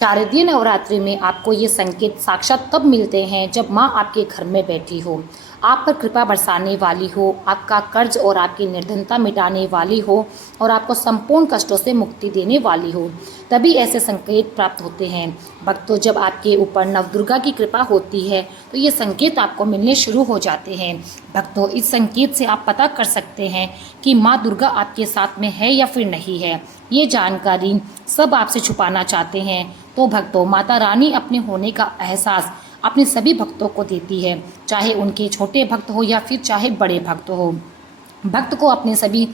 शारदीय नवरात्रि में आपको ये संकेत साक्षात तब मिलते हैं जब माँ आपके घर में बैठी हो, आप पर कृपा बरसाने वाली हो, आपका कर्ज और आपकी निर्धनता मिटाने वाली हो और आपको संपूर्ण कष्टों से मुक्ति देने वाली हो। तभी ऐसे संकेत प्राप्त होते हैं। भक्तों, जब आपके ऊपर नवदुर्गा की कृपा होती है तो ये संकेत आपको मिलने शुरू हो जाते हैं। भक्तों, इस संकेत से आप पता कर सकते हैं कि माँ दुर्गा आपके साथ में है या फिर नहीं है। ये जानकारी सब आपसे छुपाना चाहते हैं। तो भक्तों, माता रानी अपने होने का एहसास अपने सभी भक्तों को देती है, चाहे उनके छोटे भक्त हो या फिर चाहे बड़े भक्त हो। भक्त को अपने सभी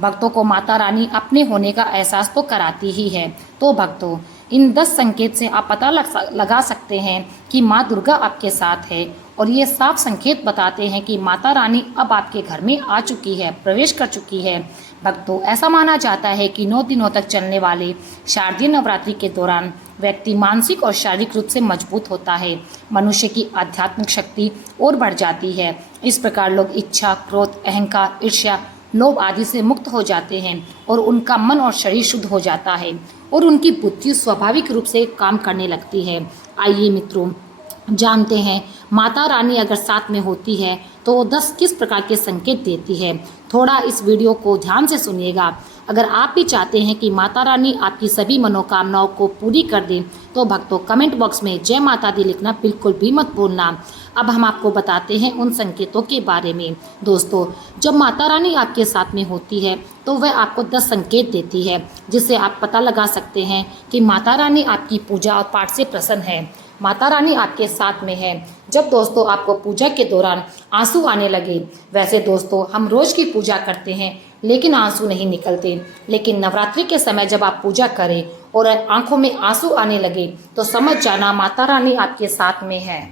भक्तों को माता रानी अपने होने का एहसास तो कराती ही है। तो भक्तों, इन 10 संकेत से आप पता लगा सकते हैं कि माँ दुर्गा आपके साथ है और ये साफ संकेत बताते हैं कि माता रानी अब आपके घर में आ चुकी है, प्रवेश कर चुकी है। भक्तों, ऐसा माना जाता है कि 9 दिनों तक चलने वाले शारदीय नवरात्रि के दौरान व्यक्ति मानसिक और शारीरिक रूप से मजबूत होता है। मनुष्य की आध्यात्मिक शक्ति और बढ़ जाती है। इस प्रकार लोग इच्छा, क्रोध, अहंकार, ईर्ष्या, लोभ आदि से मुक्त हो जाते हैं और उनका मन और शरीर शुद्ध हो जाता है और उनकी बुद्धि स्वाभाविक रूप से काम करने लगती है। आइए मित्रों, जानते हैं माता रानी अगर साथ में होती है तो वो 10 किस प्रकार के संकेत देती है। थोड़ा इस वीडियो को ध्यान से सुनिएगा। अगर आप भी चाहते हैं कि माता रानी आपकी सभी मनोकामनाओं को पूरी कर दें तो भक्तों, कमेंट बॉक्स में जय माता दी लिखना बिल्कुल भी मत भूलना। अब हम आपको बताते हैं उन संकेतों के बारे में। दोस्तों, जब माता रानी आपके साथ में होती है तो वह आपको 10 संकेत देती है जिससे आप पता लगा सकते हैं कि माता रानी आपकी पूजा और पाठ से प्रसन्न है, माता रानी आपके साथ में है। जब दोस्तों आपको पूजा के दौरान आंसू आने लगे, वैसे दोस्तों हम रोज की पूजा करते हैं लेकिन आंसू नहीं निकलते, लेकिन नवरात्रि के समय जब आप पूजा करें और आंखों में आंसू आने लगे तो समझ जाना माता रानी आपके साथ में है।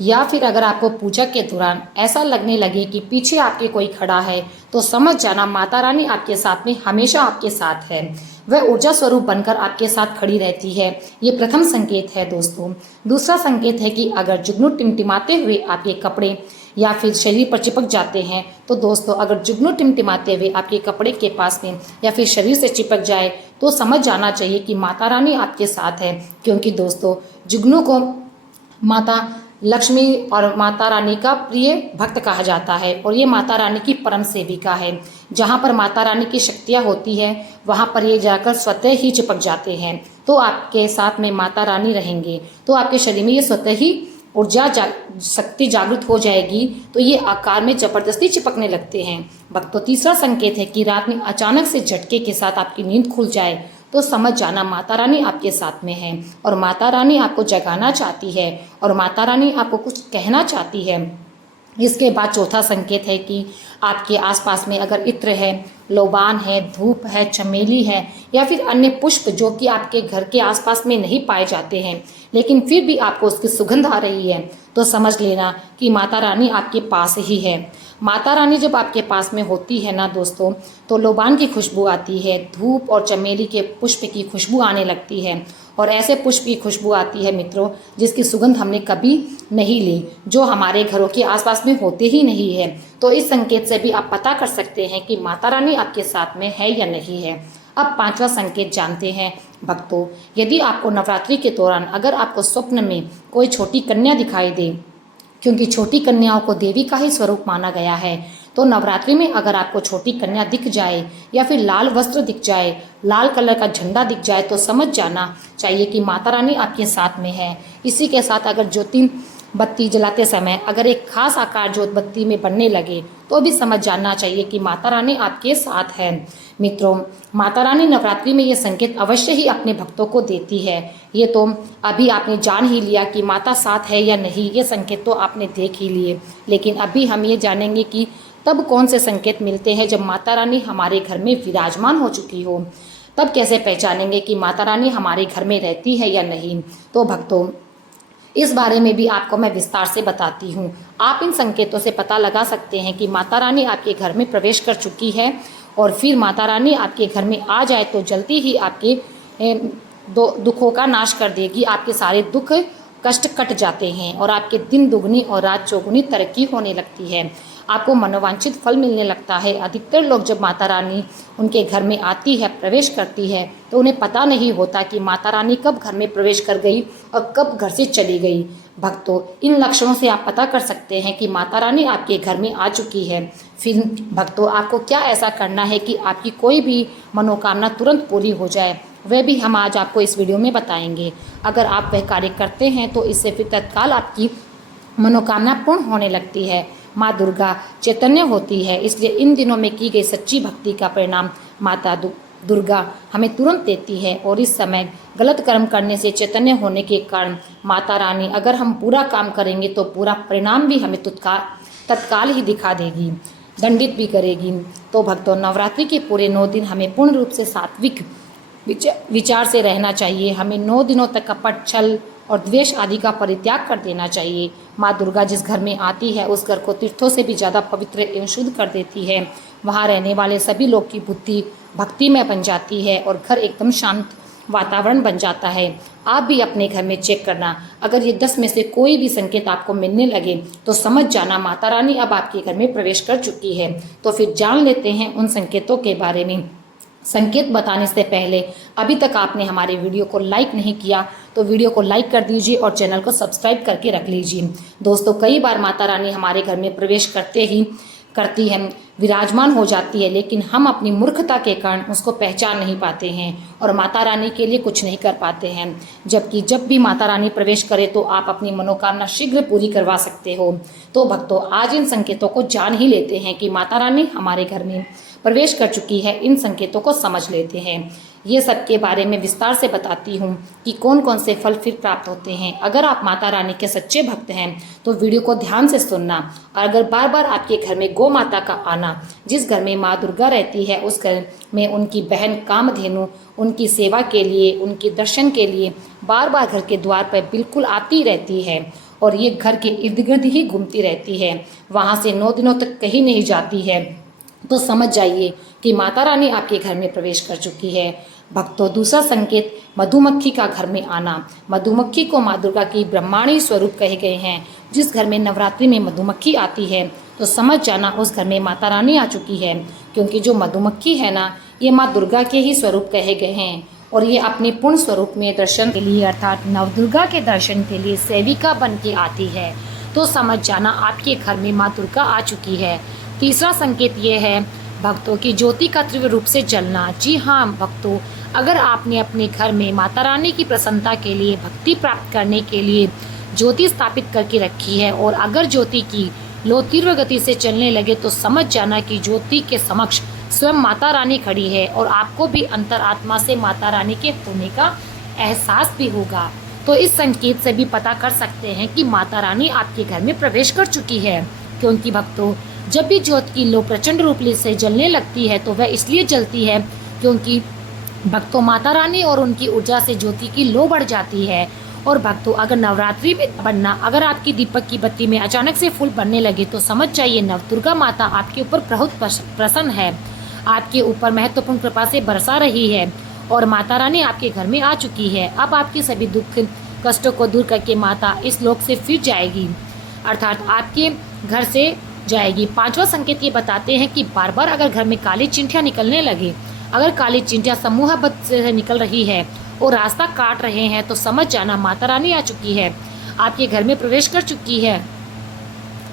या फिर अगर आपको पूजा के दौरान ऐसा लगने लगे कि पीछे आपके कोई खड़ा है तो समझ जाना माता रानी आपके साथ में हमेशा आपके साथ है। वह ऊर्जा स्वरूप बनकर आपके साथ खड़ी रहती है। ये प्रथम संकेत है दोस्तों। दूसरा संकेत है कि अगर जुगनू टिमटिमाते हुए आपके कपड़े या फिर शरीर पर चिपक जाते हैं तो दोस्तों, अगर जुगनू टिमटिमाते हुए आपके कपड़े के पास में या फिर शरीर से चिपक जाए तो समझ जाना चाहिए कि माता रानी आपके साथ है। क्योंकि दोस्तों, जुगनू को माता लक्ष्मी और माता रानी का प्रिय भक्त कहा जाता है और ये माता रानी की परम सेविका है। जहाँ पर माता रानी की शक्तियाँ होती है वहाँ पर ये जाकर स्वतः ही चिपक जाते हैं। तो आपके साथ में माता रानी रहेंगे तो आपके शरीर में ये स्वतः ही ऊर्जा शक्ति जागृत हो जाएगी, तो ये आकार में जबरदस्ती चिपकने लगते हैं। भक्तों, तीसरा संकेत है कि रात में अचानक से झटके के साथ आपकी नींद खुल जाए तो समझ जाना माता रानी आपके साथ में है और माता रानी आपको जगाना चाहती है और माता रानी आपको कुछ कहना चाहती है। इसके बाद चौथा संकेत है कि आपके आसपास में अगर इत्र है, लोबान है, धूप है, चमेली है या फिर अन्य पुष्प जो कि आपके घर के आसपास में नहीं पाए जाते हैं लेकिन फिर भी आपको उसकी सुगंध आ रही है तो समझ लेना कि माता रानी आपके पास ही है। माता रानी जब आपके पास में होती है ना दोस्तों, तो लोबान की खुशबू आती है, धूप और चमेली के पुष्प की खुशबू आने लगती है और ऐसे पुष्प की खुशबू आती है मित्रों जिसकी सुगंध हमने कभी नहीं ली, जो हमारे घरों के आसपास में होते ही नहीं है। तो इस संकेत से भी आप पता कर सकते हैं कि माता रानी आपके साथ में है या नहीं है। अब पांचवा संकेत जानते हैं भक्तों। यदि आपको नवरात्रि के दौरान अगर आपको स्वप्न में कोई छोटी कन्या दिखाई दे, क्योंकि छोटी कन्याओं को देवी का ही स्वरूप माना गया है, तो नवरात्रि में अगर आपको छोटी कन्या दिख जाए या फिर लाल वस्त्र दिख जाए, लाल कलर का झंडा दिख जाए तो समझ जाना चाहिए कि माता रानी आपके साथ में है। इसी के साथ अगर ज्योति बत्ती जलाते समय अगर एक खास आकार ज्योत बत्ती में बनने लगे तो भी समझ जाना चाहिए कि माता रानी आपके साथ है। मित्रों, माता रानी नवरात्रि में ये संकेत अवश्य ही अपने भक्तों को देती है। ये तो अभी आपने जान ही लिया कि माता साथ है या नहीं, ये संकेत तो आपने देख ही लिए, लेकिन अभी हम ये जानेंगे कि तब कौन से संकेत मिलते हैं जब माता रानी हमारे घर में विराजमान हो चुकी हो। तब कैसे पहचानेंगे कि माता रानी हमारे घर में रहती है या नहीं। तो भक्तों, इस बारे में भी आपको मैं विस्तार से बताती हूँ। आप इन संकेतों से पता लगा सकते हैं कि माता रानी आपके घर में प्रवेश कर चुकी है और फिर माता रानी आपके घर में आ जाए तो जल्दी ही आपके दुखों का नाश कर देगी। आपके सारे दुख कष्ट कट जाते हैं और आपके दिन दुगनी और रात चौगुनी तरक्की होने लगती है। आपको मनोवांछित फल मिलने लगता है। अधिकतर लोग जब माता रानी उनके घर में आती है, प्रवेश करती है, तो उन्हें पता नहीं होता कि माता रानी कब घर में प्रवेश कर गई और कब घर से चली गई। भक्तों, इन लक्षणों से आप पता कर सकते हैं कि माता रानी आपके घर में आ चुकी है। फिर भक्तों, आपको क्या ऐसा करना है कि आपकी कोई भी मनोकामना तुरंत पूरी हो जाए, वह भी हम आज आपको इस वीडियो में बताएंगे। अगर आप वह कार्य करते हैं तो इससे फिर तत्काल आपकी मनोकामना पूर्ण होने लगती है। माँ दुर्गा चैतन्य होती है, इसलिए इन दिनों में की गई सच्ची भक्ति का परिणाम माता दुर्गा हमें तुरंत देती है। और इस समय गलत कर्म करने से चैतन्य होने के कारण माता रानी अगर हम पूरा काम करेंगे तो पूरा परिणाम भी हमें तत्काल ही दिखा देगी, दंडित भी करेगी। तो भक्तों, नवरात्रि के पूरे 9 दिन हमें पूर्ण रूप से सात्विक विचार से रहना चाहिए। हमें 9 दिनों तक कपट, छल और द्वेष आदि का परित्याग कर देना चाहिए। माँ दुर्गा जिस घर में आती है उस घर को तीर्थों से भी ज़्यादा पवित्र एवं शुद्ध कर देती है। वहाँ रहने वाले सभी लोग की बुद्धि भक्तिमय बन जाती है और घर एकदम शांत वातावरण बन जाता है। आप भी अपने घर में चेक करना, अगर ये 10 में से कोई भी संकेत आपको मिलने लगे तो समझ जाना माता रानी अब आपके घर में प्रवेश कर चुकी है। तो फिर जान लेते हैं उन संकेतों के बारे में। संकेत बताने से पहले अभी तक आपने हमारे वीडियो को लाइक नहीं किया तो वीडियो को लाइक कर दीजिए और चैनल को सब्सक्राइब करके रख लीजिए। दोस्तों, कई बार माता रानी हमारे घर में प्रवेश करती है, विराजमान हो जाती है, लेकिन हम अपनी मूर्खता के कारण उसको पहचान नहीं पाते हैं और माता रानी के लिए कुछ नहीं कर पाते हैं। जबकि जब भी माता रानी प्रवेश करे तो आप अपनी मनोकामना शीघ्र पूरी करवा सकते हो। तो भक्तों, आज इन संकेतों को जान ही लेते हैं कि माता रानी हमारे घर में प्रवेश कर चुकी है। इन संकेतों को समझ लेते हैं। ये सब के बारे में विस्तार से बताती हूँ कि कौन कौन से फल फिर प्राप्त होते हैं। अगर आप माता रानी के सच्चे भक्त हैं तो वीडियो को ध्यान से सुनना। और अगर बार बार आपके घर में गौ माता का आना, जिस घर में माँ दुर्गा रहती है उस घर में उनकी बहन कामधेनु उनकी सेवा के लिए, उनके दर्शन के लिए बार बार घर के द्वार पर बिल्कुल आती रहती है और ये घर के इर्द गिर्द ही घूमती रहती है, वहाँ से 9 दिनों तक कहीं नहीं जाती है, तो समझ जाइए कि माता रानी आपके घर में प्रवेश कर चुकी है। भक्तों, दूसरा संकेत मधुमक्खी का घर में आना। मधुमक्खी को माँ दुर्गा की ब्रह्मांडी स्वरूप कहे गए हैं। जिस घर में नवरात्रि में मधुमक्खी आती है तो समझ जाना उस घर में माता रानी आ चुकी है, क्योंकि जो मधुमक्खी है ना, ये माँ दुर्गा के ही स्वरूप कहे गए हैं और ये अपने पूर्ण स्वरूप में दर्शन के लिए अर्थात नवदुर्गा के दर्शन के लिए सेविका बन के आती है। तो समझ जाना आपके घर में माँ दुर्गा आ चुकी है। तीसरा संकेत ये है भक्तों की ज्योति का तीव्र रूप से जलना। जी हाँ भक्तों, अगर आपने अपने घर में माता रानी की प्रसन्नता के लिए, भक्ति प्राप्त करने के लिए ज्योति स्थापित करके रखी है और अगर ज्योति की लो तीव्र गति से चलने लगे तो समझ जाना कि ज्योति के समक्ष स्वयं माता रानी खड़ी है और आपको भी अंतरात्मा से माता रानी के होने का एहसास भी होगा। तो इस संकेत से भी पता कर सकते हैं कि माता रानी आपके घर में प्रवेश कर चुकी है। क्योंकि भक्तों, जब भी ज्योति की लो प्रचंड रूप से जलने लगती है तो वह इसलिए जलती है क्योंकि भक्तों माता रानी और उनकी ऊर्जा से ज्योति की लो बढ़ जाती है। और भक्तों, अगर नवरात्रि में बनना, अगर आपकी दीपक की बत्ती में अचानक से फूल बनने लगे तो समझ जाइए नवदुर्गा माता आपके ऊपर बहुत प्रसन्न है, आपके ऊपर महत्वपूर्ण कृपा से बरसा रही है और माता रानी आपके घर में आ चुकी है। अब आपके सभी दुख कष्टों को दूर करके माता इस लोक से फिर जाएगी, अर्थात आपके घर से जाएगी। 5वां संकेत ये बताते हैं कि बार बार अगर घर में काली चिंटियाँ निकलने लगे, अगर काली चिंटियाँ समूहबद्ध से निकल रही है और रास्ता काट रहे हैं तो समझ जाना माता रानी आ चुकी है, आपके घर में प्रवेश कर चुकी है।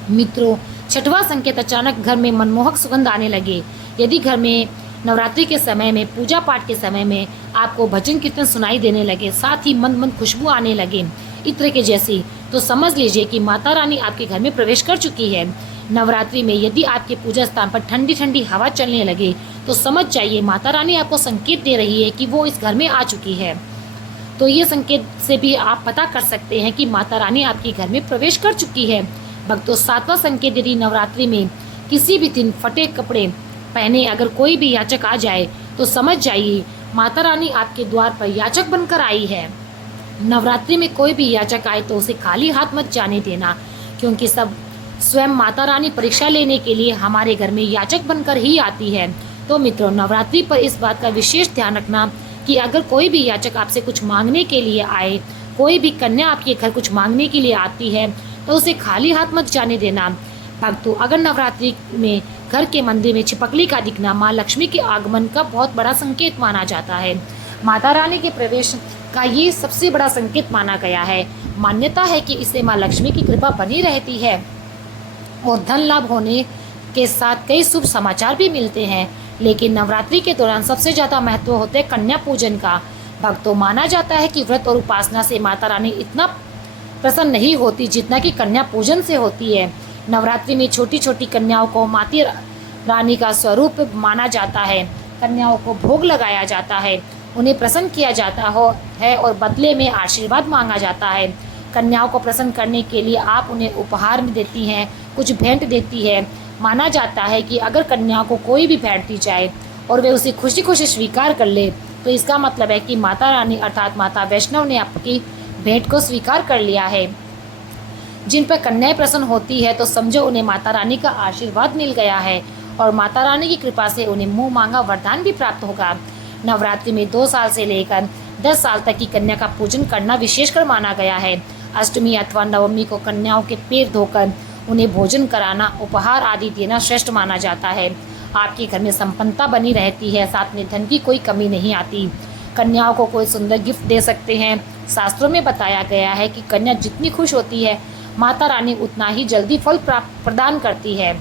मित्रों, 6वां संकेत अचानक घर में मनमोहक सुगंध आने लगे। यदि घर में नवरात्रि के समय में, पूजा पाठ के समय में आपको भजन कीर्तन सुनाई देने लगे, साथ ही मंद मंद खुशबू आने लगे इत्र के जैसी, तो समझ लीजिए कि माता रानी आपके घर में प्रवेश कर चुकी है। नवरात्रि में यदि आपके पूजा स्थान पर ठंडी ठंडी हवा चलने लगे तो समझ जाइए माता रानी आपको संकेत दे रही है कि वो इस घर में आ चुकी है। तो ये संकेत से भी आप पता कर सकते हैं कि माता रानी आपके घर में प्रवेश कर चुकी है। भक्तों, 7वां संकेत, यदि नवरात्रि में किसी भी दिन फटे कपड़े पहने अगर कोई भी याचक आ जाए तो समझ जाइए माता रानी आपके द्वार पर याचक बनकर आई है। नवरात्रि में कोई भी याचक आए तो उसे खाली हाथ मत जाने देना, क्योंकि सब स्वयं माता रानी परीक्षा लेने के लिए हमारे घर में याचक बनकर ही आती है। तो मित्रों, नवरात्रि पर इस बात का विशेष ध्यान रखना कि अगर कोई भी याचक आपसे कुछ मांगने के लिए आए, कोई भी कन्या आपके घर कुछ मांगने के लिए आती है तो उसे खाली हाथ मत जाने देना। भक्तों, अगर नवरात्रि में घर के मंदिर में छिपकली का दिखना माँ लक्ष्मी के आगमन का बहुत बड़ा संकेत माना जाता है। माता रानी के प्रवेश का ये सबसे बड़ा संकेत माना गया है। मान्यता है कि इससे माँ लक्ष्मी की कृपा बनी रहती है और धन लाभ होने के साथ कई शुभ समाचार भी मिलते हैं। लेकिन नवरात्रि के दौरान सबसे ज़्यादा महत्व होते हैं कन्या पूजन का। भक्तों, माना जाता है कि व्रत और उपासना से माता रानी इतना प्रसन्न नहीं होती जितना कि कन्या पूजन से होती है। नवरात्रि में छोटी छोटी कन्याओं को माता रानी का स्वरूप माना जाता है। कन्याओं को भोग लगाया जाता है, उन्हें प्रसन्न किया जाता है और बदले में आशीर्वाद मांगा जाता है। कन्याओं को प्रसन्न करने के लिए आप उन्हें उपहार में देती हैं, कुछ भेंट देती है। माना जाता है कि अगर कन्याओं को कोई भी भेंट दी जाए और वे उसे खुशी खुशी स्वीकार कर ले तो इसका मतलब है कि माता रानी अर्थात माता वैष्णव ने आपकी भेंट को स्वीकार कर लिया है। जिन पर कन्याएं प्रसन्न होती है तो समझो उन्हें माता रानी का आशीर्वाद मिल गया है और माता रानी की कृपा से उन्हें मुँह मांगा वरदान भी प्राप्त होगा। नवरात्रि में 2 साल से लेकर 10 साल तक की कन्या का पूजन करना विशेषकर माना गया है। अष्टमी अथवा नवमी को कन्याओं के पैर धोकर उन्हें भोजन कराना, उपहार आदि देना श्रेष्ठ माना जाता है। आपके घर में संपन्नता बनी रहती है, साथ में धन की कोई कमी नहीं आती। कन्याओं को कोई सुंदर गिफ्ट दे सकते हैं। शास्त्रों में बताया गया है कि कन्या जितनी खुश होती है माता रानी उतना ही जल्दी फल प्रदान करती है।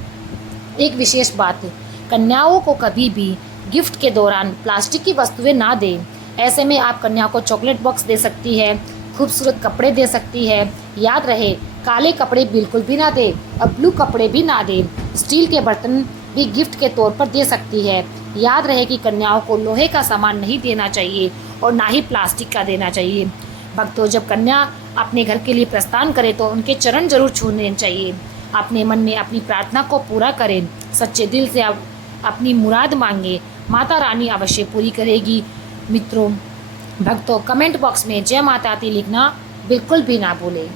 एक विशेष बात, कन्याओं को कभी भी गिफ्ट के दौरान प्लास्टिक की वस्तुएं ना दें। ऐसे में आप कन्या को चॉकलेट बॉक्स दे सकती है, खूबसूरत कपड़े दे सकती है। याद रहे, काले कपड़े बिल्कुल भी ना दें और ब्लू कपड़े भी ना दें। स्टील के बर्तन भी गिफ्ट के तौर पर दे सकती है। याद रहे कि कन्याओं को लोहे का सामान नहीं देना चाहिए और ना ही प्लास्टिक का देना चाहिए। भक्तों, जब कन्या अपने घर के लिए प्रस्थान करे तो उनके चरण जरूर छूने चाहिए। अपने मन में अपनी प्रार्थना को पूरा करें, सच्चे दिल से अपनी मुराद मांगे, माता रानी अवश्य पूरी करेगी। मित्रों, भक्तों, कमेंट बॉक्स में जय माता दी लिखना बिल्कुल भी ना भूलें।